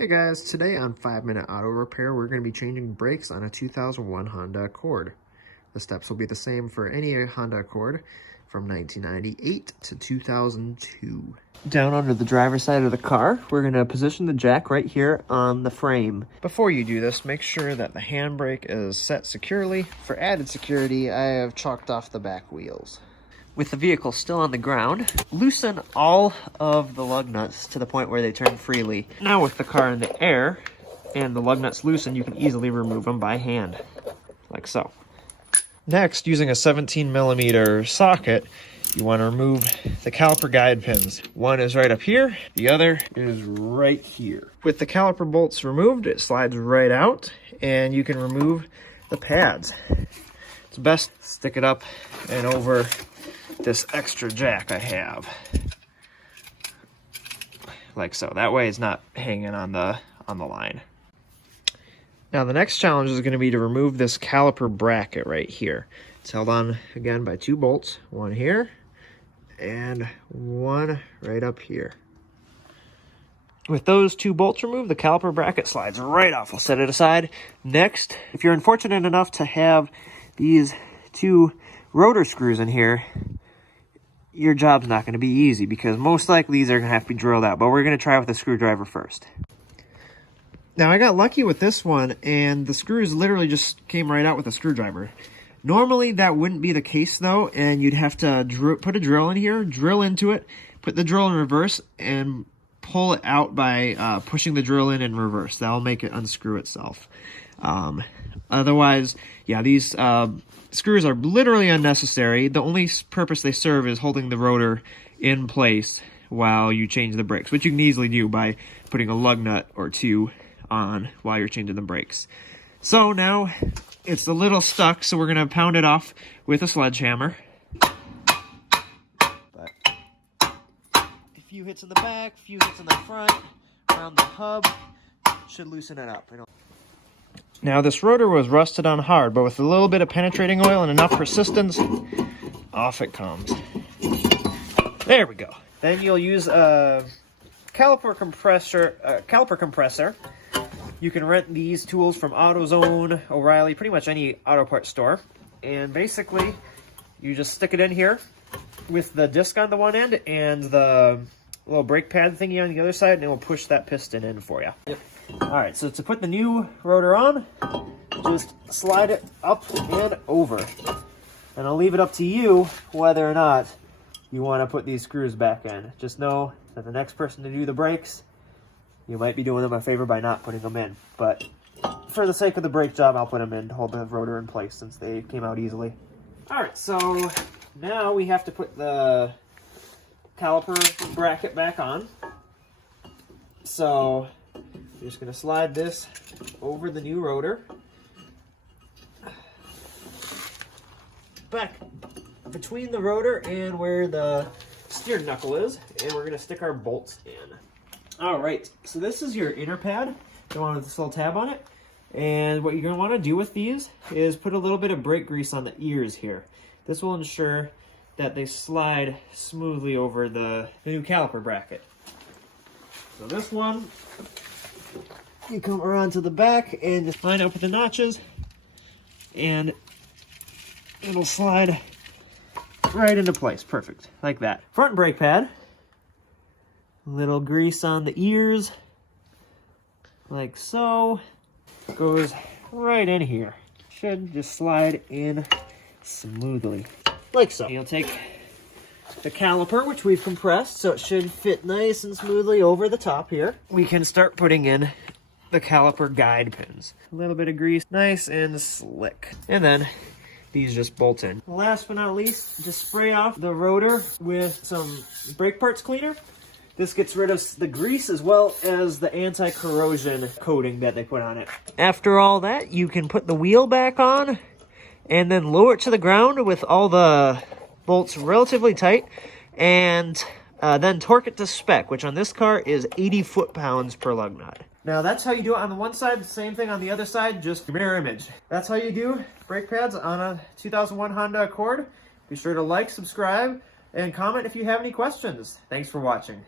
Hey guys, today on 5-Minute Auto Repair, we're going to be changing brakes on a 2001 Honda Accord. The steps will be the same for any Honda Accord from 1998 to 2002. Down under the driver's side of the car, we're going to position the jack right here on the frame. Before you do this, make sure that the handbrake is set securely. For added security, I have chalked off the back wheels. With the vehicle still on the ground, loosen all of the lug nuts to the point where they turn freely. Now with the car in the air and the lug nuts loosened, you can easily remove them by hand, like so. Next, using a 17mm socket, you want to remove the caliper guide pins. One is right up here, the other is right here. With the caliper bolts removed, it slides right out, and you can remove the pads. It's best to stick it up and over this extra jack I have, like so. That way it's not hanging on the line. Now the next challenge is going to be to remove this caliper bracket right here. It's held on again by two bolts, one here and one right up here. With those two bolts removed, the caliper bracket slides right off. I'll set it aside. Next, if you're unfortunate enough to have these two rotor screws in here, your job's not going to be easy because most likely these are going to have to be drilled out, but we're going to try with a screwdriver first. Now I got lucky with this one and the screws literally just came right out with a screwdriver. Normally that wouldn't be the case though, and you'd have to put a drill in here, drill into it, put the drill in reverse, and pull it out by pushing the drill in reverse. That'll make it unscrew itself. Otherwise, yeah, these screws are literally unnecessary. The only purpose they serve is holding the rotor in place while you change the brakes, which you can easily do by putting a lug nut or two on while you're changing the brakes. So now it's a little stuck, so we're going to pound it off with a sledgehammer. But a few hits in the back, a few hits in the front, around the hub, should loosen it up. Now this rotor was rusted on hard, but with a little bit of penetrating oil and enough persistence, off it comes. There we go. Then you'll use a caliper compressor. You can rent these tools from AutoZone, O'Reilly, pretty much any auto parts store. And basically, you just stick it in here with the disc on the one end and the little brake pad thingy on the other side, and it will push that piston in for you. Yep. Alright, so to put the new rotor on, just slide it up and over. And I'll leave it up to you whether or not you want to put these screws back in. Just know that the next person to do the brakes, you might be doing them a favor by not putting them in. But for the sake of the brake job, I'll put them in to hold the rotor in place since they came out easily. Alright, so now we have to put the caliper bracket back on. So you're just going to slide this over the new rotor, back between the rotor and where the steering knuckle is, and we're going to stick our bolts in. Alright, so this is your inner pad, the one with this little tab on it, and what you're going to want to do with these is put a little bit of brake grease on the ears here. This will ensure that they slide smoothly over the new caliper bracket. So this one, you come around to the back and just line up with the notches, and it'll slide right into place. Perfect, like that. Front brake pad, little grease on the ears, like so. Goes right in here. Should just slide in smoothly, like so. You'll take the caliper, which we've compressed, so it should fit nice and smoothly over the top here. We can start putting in the caliper guide pins. A little bit of grease, nice and slick. And then these just bolt in. Last but not least, just spray off the rotor with some brake parts cleaner. This gets rid of the grease as well as the anti-corrosion coating that they put on it. After all that, you can put the wheel back on and then lower it to the ground with all the bolts relatively tight, and then torque it to spec, which on this car is 80 foot-pounds per lug nut. Now that's how you do it on the one side, same thing on the other side, just mirror image. That's how you do brake pads on a 2001 Honda Accord. Be sure to like, subscribe, and comment if you have any questions. Thanks for watching.